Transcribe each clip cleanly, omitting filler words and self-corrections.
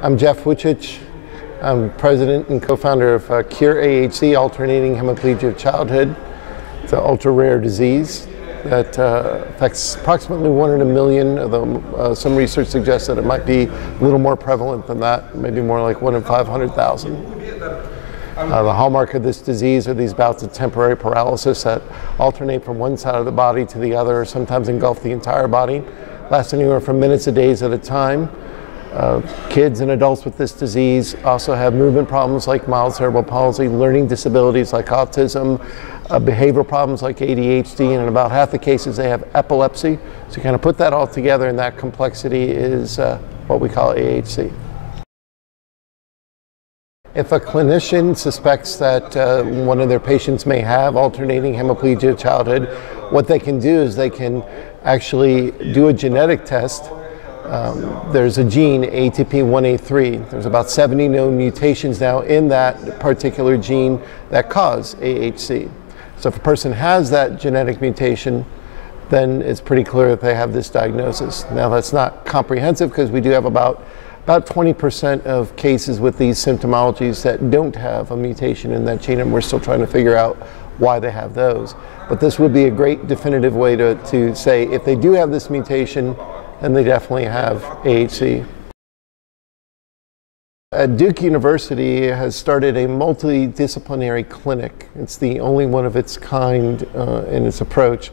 I'm Jeff Wuchich. I'm president and co-founder of CureAHC, Alternating Hemiplegia of Childhood. It's an ultra-rare disease that affects approximately 1 in a million, although some research suggests that it might be a little more prevalent than that, maybe more like 1 in 500,000. The hallmark of this disease are these bouts of temporary paralysis that alternate from one side of the body to the other, or sometimes engulf the entire body, last anywhere from minutes to days at a time. Kids and adults with this disease also have movement problems like mild cerebral palsy, learning disabilities like autism, behavioral problems like ADHD, and in about half the cases they have epilepsy. So you kind of put that all together, and that complexity is what we call AHC. If a clinician suspects that one of their patients may have alternating hemiplegia of childhood, what they can do is they can actually do a genetic test. There's a gene, ATP1A3. There's about 70 known mutations now in that particular gene that cause AHC. So if a person has that genetic mutation, then it's pretty clear that they have this diagnosis. Now that's not comprehensive because we do have about 20% of cases with these symptomologies that don't have a mutation in that gene, and we're still trying to figure out why they have those. But this would be a great definitive way to say if they do have this mutation, and they definitely have AHC. Duke University has started a multidisciplinary clinic. It's the only one of its kind in its approach.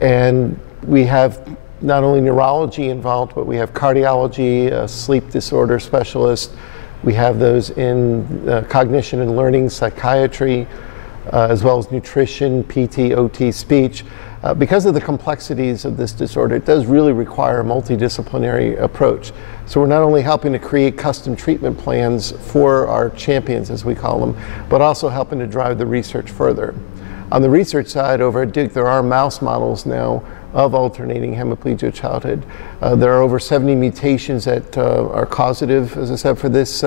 And we have not only neurology involved, but we have cardiology, a sleep disorder specialist. We have those in cognition and learning, psychiatry, as well as nutrition, PT, OT, speech. Because of the complexities of this disorder, it does really require a multidisciplinary approach. So we're not only helping to create custom treatment plans for our champions, as we call them, but also helping to drive the research further. On the research side over at Duke, there are mouse models now of alternating hemiplegia of childhood. There are over 70 mutations that are causative, as I said, for this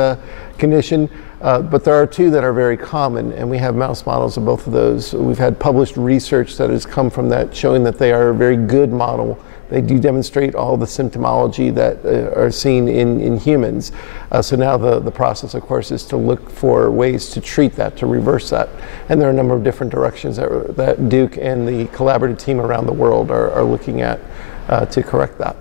condition. But there are 2 that are very common, and we have mouse models of both of those. We've had published research that has come from that showing that they are a very good model. They do demonstrate all the symptomology that are seen in humans. So now the process, of course, is to look for ways to treat that, to reverse that. And there are a number of different directions that Duke and the collaborative team around the world are looking at to correct that.